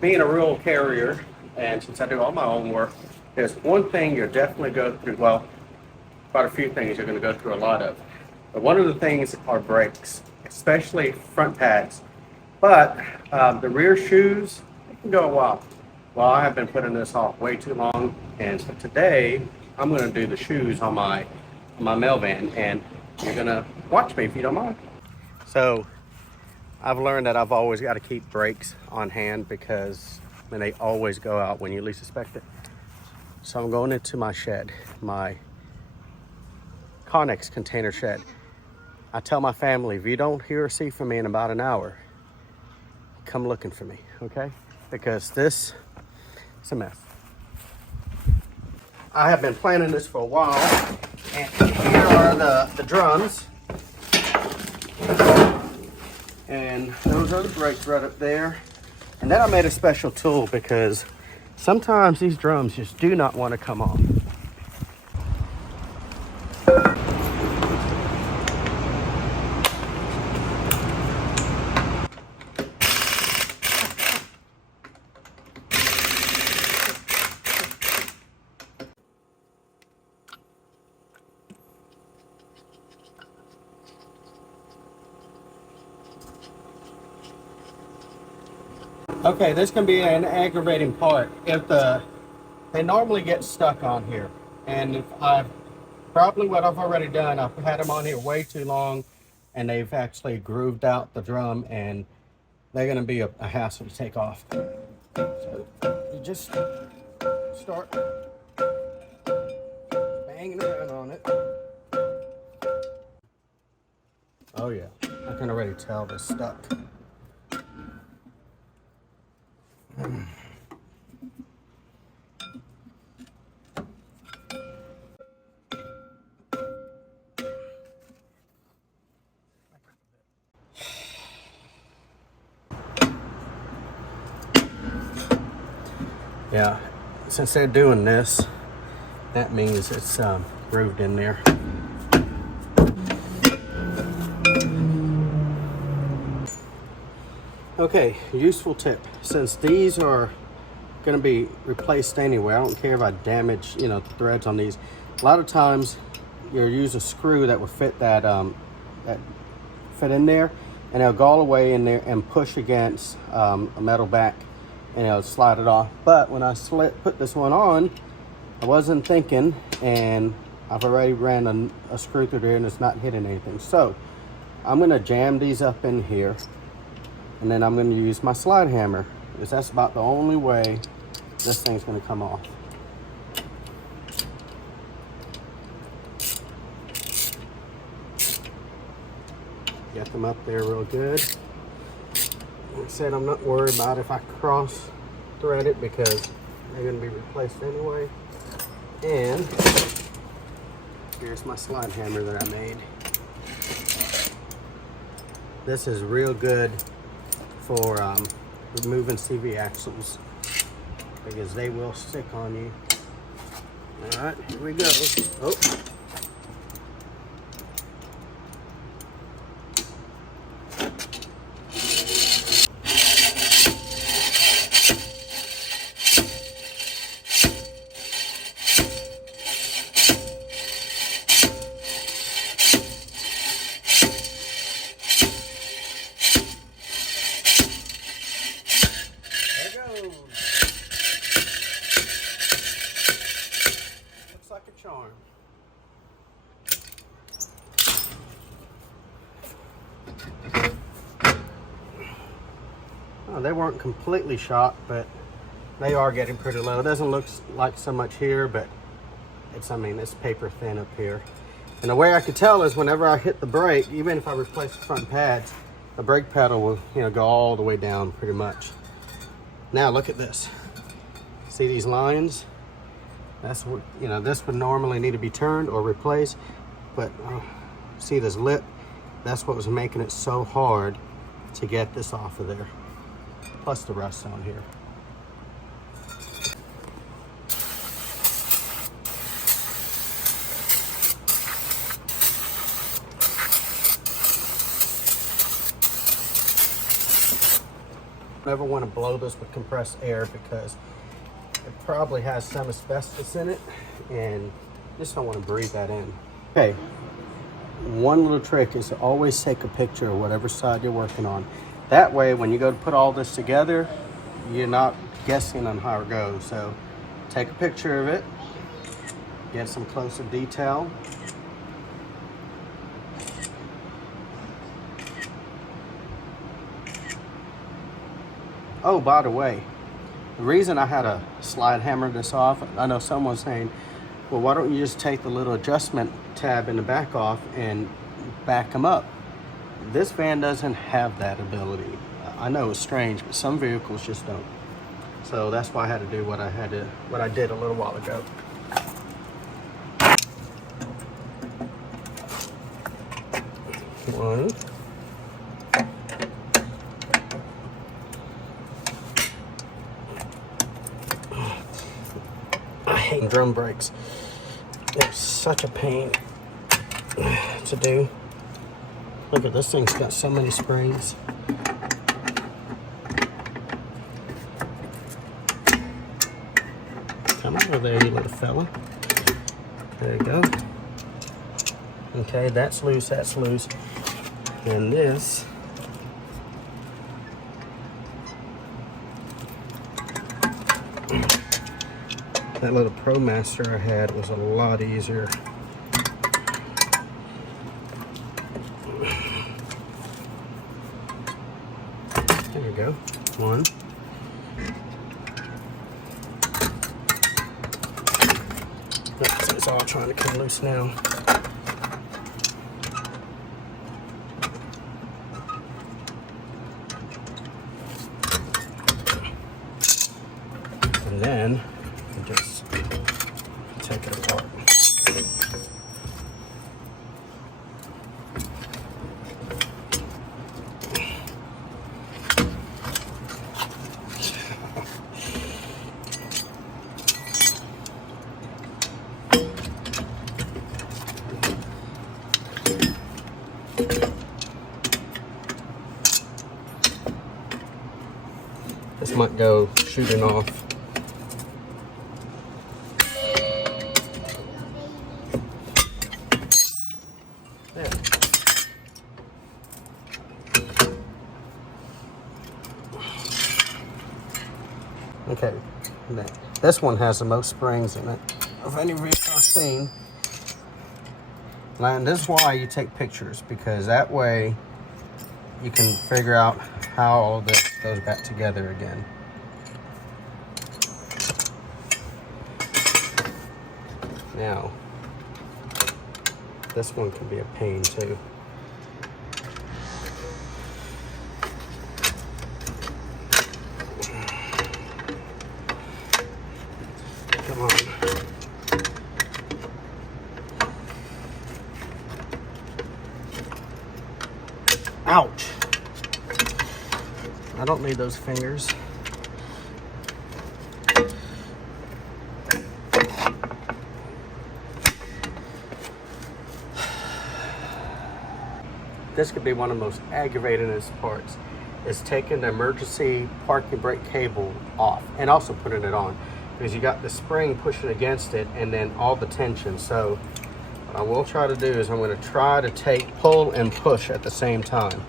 being a rural carrier, and since I do all my own work, there's one thing you'll definitely go through. Well, quite a few things you're going to go through a lot of. But one of the things are brakes, especially front pads. But the rear shoes, it can go a while. Well, I have been putting this off way too long, and so today I'm going to do the shoes on my mail van, and you're going to watch me if you don't mind. So I've learned that I've always got to keep brakes on hand because they always go out when you least expect it. So I'm going into my shed, my Connex container shed. I tell my family, if you don't hear or see from me in about an hour, come looking for me, okay? Because this is a mess. I have been planning this for a while, and here are the drums. And those are the brakes right up there. And then I made a special tool because sometimes these drums just do not want to come off. Okay, this can be an aggravating part if they normally get stuck on here. And if probably what I've already done, I've had them on here way too long and they've actually grooved out the drum and they're going to be a hassle to take off. So you just start banging around on it. Oh yeah, I can already tell this stuck. Yeah, since they're doing this, that means it's grooved in there. Okay, useful tip. Since these are going to be replaced anyway, I don't care if I damage, the threads on these. A lot of times you'll use a screw that will fit that fit in there, and it'll go all the way in there and push against a metal back, and it'll slide it off. But when I put this one on, I wasn't thinking, and I've already ran a screw through there and it's not hitting anything. So I'm going to jam these up in here, and then I'm going to use my slide hammer because that's about the only way this thing's going to come off. Get them up there real good. Like I said, I'm not worried about if I cross thread it because they're going to be replaced anyway. And here's my slide hammer that I made. This is real good for removing CV axles because they will stick on you. All right, here we go. Oh. Looks like a charm. Oh, they weren't completely shot, but they are getting pretty low. It doesn't look like so much here, but it's paper thin up here. And the way I could tell is whenever I hit the brake, even if I replace the front pads, the brake pedal will go all the way down pretty much. Now look at this. See these lines? That's what, this would normally need to be turned or replaced, but see this lip? That's what was making it so hard to get this off of there. Plus the rust on here. Never want to blow this with compressed air because it probably has some asbestos in it, and just don't want to breathe that in. Okay, one little trick is to always take a picture of whatever side you're working on. That way, when you go to put all this together, you're not guessing on how it goes. So take a picture of it, get some closer detail. Oh, by the way, the reason I had to slide hammer this off, I know someone's saying, well, why don't you just take the little adjustment tab in the back off and back them up? This van doesn't have that ability. I know it's strange, but some vehicles just don't. So that's why I had to do what I did a little while ago. One. I hate drum brakes. They're such a pain to do. Look at this thing's got so many springs. Come over there, you little fella. There you go. Okay, that's loose, that's loose. And this, that little ProMaster I had was a lot easier. There we go. One. It's all trying to come loose now. And then just take it apart. This might go shooting off. There. Okay, this one has the most springs in it of any vehicle I've seen. And this is why you take pictures, because that way you can figure out how all this goes back together again. Now, this one can be a pain too. Come on. Ouch. I don't need those fingers. This could be one of the most aggravatingest parts, is taking the emergency parking brake cable off and also putting it on, because you got the spring pushing against it and then all the tension. So what I will try to do is I'm going to try to pull and push at the same time.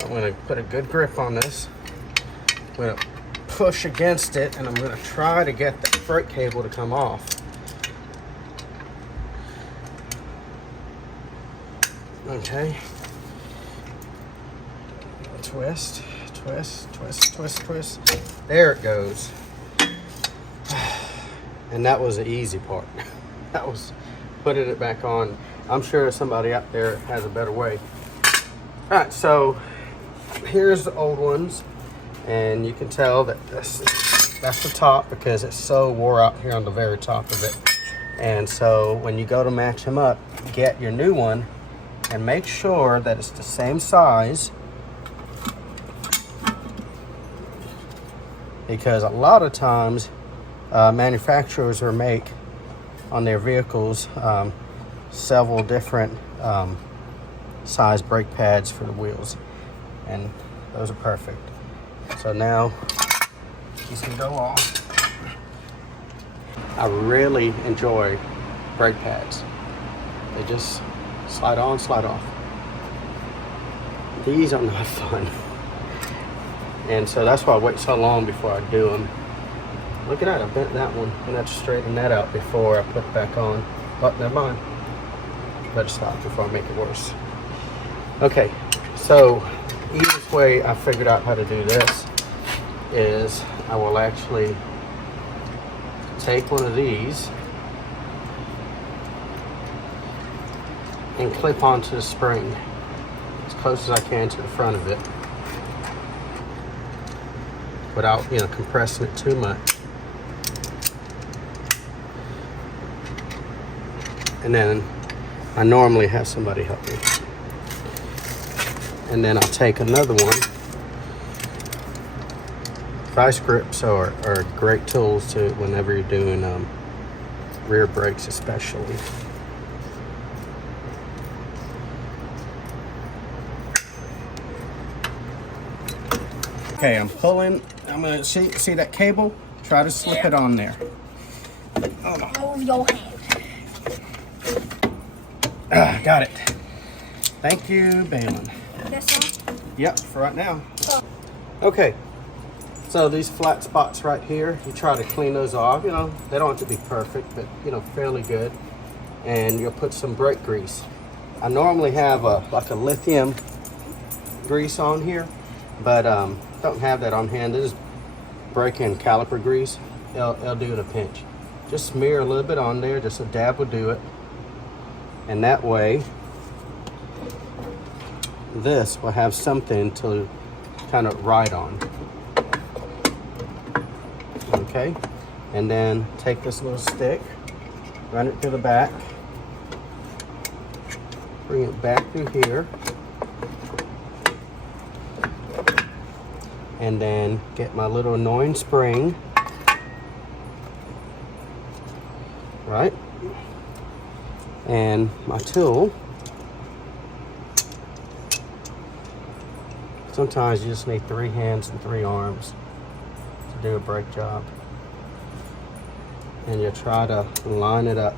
I'm going to put a good grip on this. I'm going to push against it, and I'm going to try to get the brake cable to come off. Okay. Twist, twist, twist, twist, twist. There it goes. And that was the easy part. That was putting it back on. I'm sure somebody out there has a better way. All right, so here's the old ones, and you can tell that that's the top, because it's so wore out here on the very top of it. And so when you go to match them up, get your new one and make sure that it's the same size, because a lot of times manufacturers will make on their vehicles several different size brake pads for the wheels, and Those are perfect. So now these can go off. I really enjoy brake pads. They just slide on, slide off. These are not fun. And so that's why I wait so long before I do them. Look at that, I bent that one. I'm gonna have to straighten that out before I put it back on. Oh, never mind. Better stop before I make it worse. Okay, so easiest way I figured out how to do this is I will actually take one of these and clip onto the spring as close as I can to the front of it without, compressing it too much. And then I normally have somebody help me. And then I'll take another one. Vice grips are great tools to whenever you're doing rear brakes especially. Okay, I'm pulling. I'm gonna see that cable. Try to slip it on there. Hold on. Move your hand. Got it. Thank you, Balin. This one? Yep, for right now. Okay, so these flat spots right here, you try to clean those off. They don't have to be perfect, but fairly good. And you'll put some brake grease. I normally have like a lithium grease on here, but don't have that on hand. This is brake and caliper grease. It'll do in a pinch. Just smear a little bit on there, just a dab will do it. And that way, this will have something to kind of ride on. Okay, and then take this little stick, run it to the back, bring it back through here, and then get my little annoying spring, right? And my tool. Sometimes you just need 3 hands and 3 arms to do a brake job. And you try to line it up.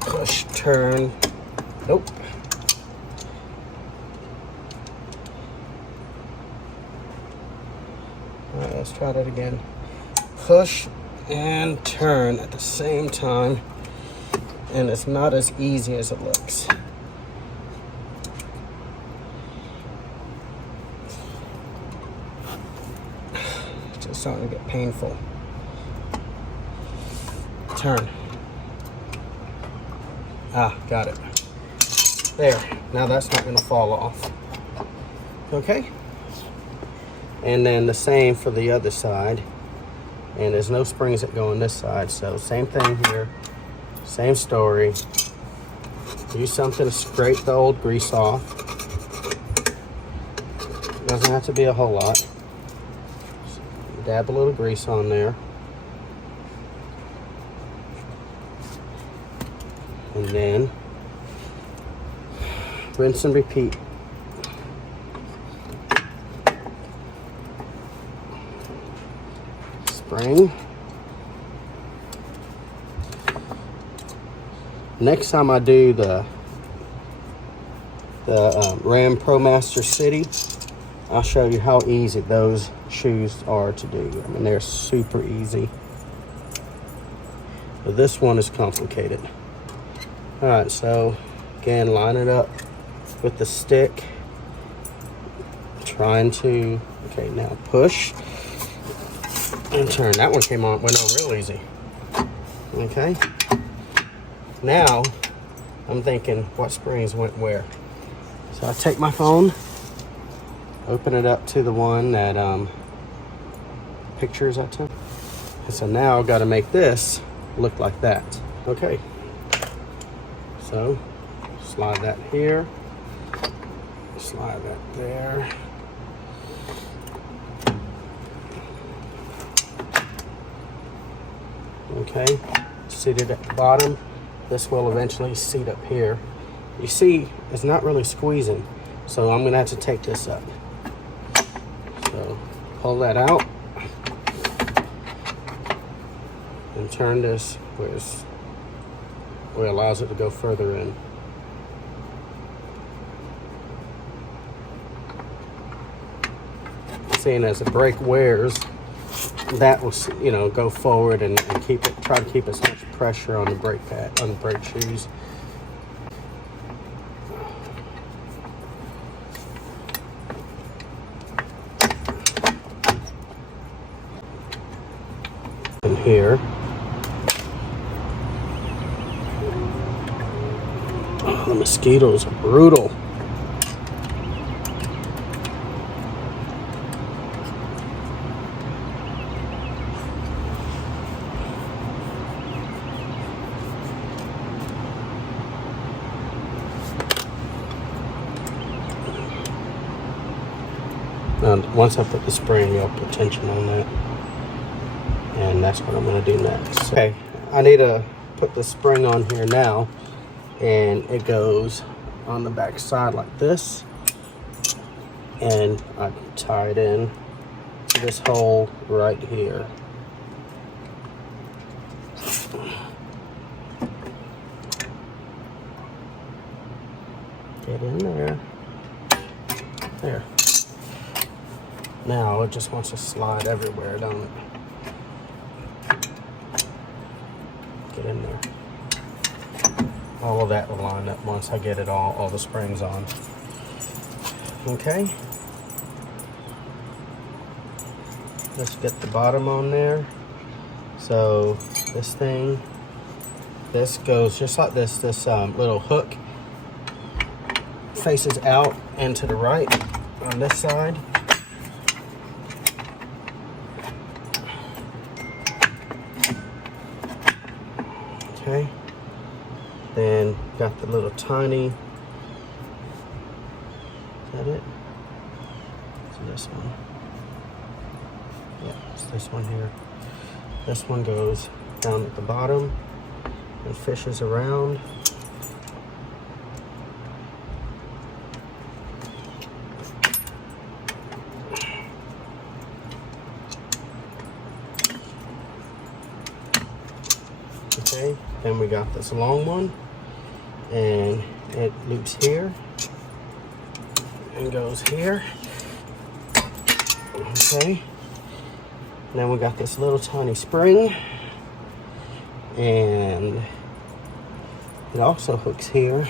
Push, turn. Nope. All right, let's try that again. Push and turn at the same time. And it's not as easy as it looks. It's just starting to get painful. Turn. Got it. There. Now that's not going to fall off. Okay? And then the same for the other side. And there's no springs that go on this side, so same thing here. Same story. Use something to scrape the old grease off. Doesn't have to be a whole lot. Just dab a little grease on there. And then rinse and repeat. Spring. Next time I do the Ram ProMaster City, I'll show you how easy those shoes are to do. I mean, they're super easy. But this one is complicated. All right, so again, line it up with the stick. Trying to, okay, now push and turn. That one went on real easy. Okay. Now, I'm thinking, what springs went where? So I take my phone, open it up to the one that pictures I took. And so now I've got to make this look like that. Okay. So, slide that here, slide that there. Okay, seated at the bottom. this will eventually seat up here. You see, it's not really squeezing, so I'm gonna have to take this up. So pull that out and turn this where it allows it to go further in. Seeing as the brake wears, that will, you know, go forward and try to keep as much pressure on the brake pad, on the brake shoes. And here, oh, the mosquitoes are brutal. Once I put the spring, you'll put tension on that, and that's what I'm going to do next. Okay, I need to put the spring on here now, and it goes on the back side like this, and I tie it in to this hole right here. Get in there. There. Now it just wants to slide everywhere, don't it? Get in there. All of that will line up once I get it all the springs on. Okay. Let's get the bottom on there. So this goes just like this. This little hook faces out and to the right on this side. Okay, then got the little tiny, is that it? So this one, yeah, it's this one here. This one goes down at the bottom and fishes around. Okay, then we got this long one, and it loops here and goes here. Okay, then we got this little tiny spring, and it also hooks here,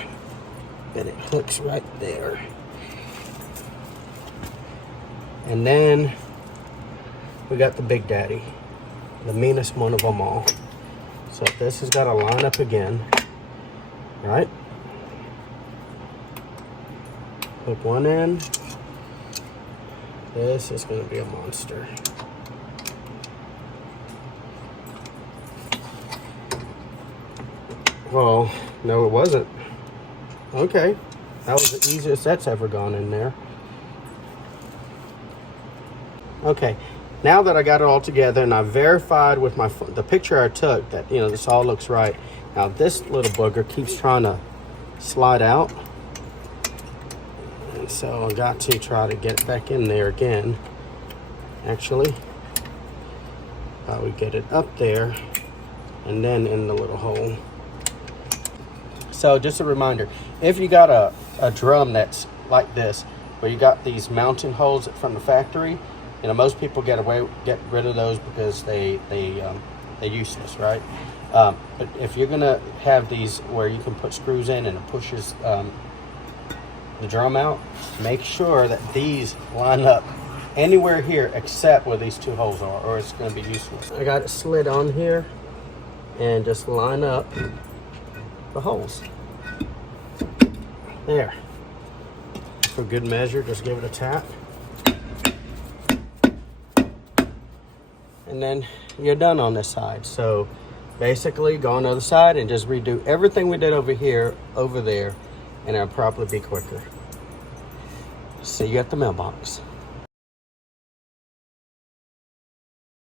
but it hooks right there. And then we got the Big Daddy, the meanest one of them all. So this has got to line up again, right? Hook one end. This is going to be a monster. Well, no, it wasn't. Okay, that was the easiest that's ever gone in there. Okay. Now that I got it all together and I verified with the picture I took that, you know, this all looks right. Now this little booger keeps trying to slide out. And so I got to try to get it back in there again. Actually, I would get it up there and then in the little hole. So just a reminder, if you got a drum that's like this, where you got these mounting holes from the factory, you know, most people get rid of those because they're useless, right? But if you're gonna have these where you can put screws in and it pushes the drum out, make sure that these line up anywhere here except where these two holes are, or it's gonna be useless. I got it slid on here, and just line up the holes. There. For good measure, just give it a tap. And then you're done on this side. So basically go on the other side and just redo everything we did over here, over there, and it'll probably be quicker. See you at the mailbox.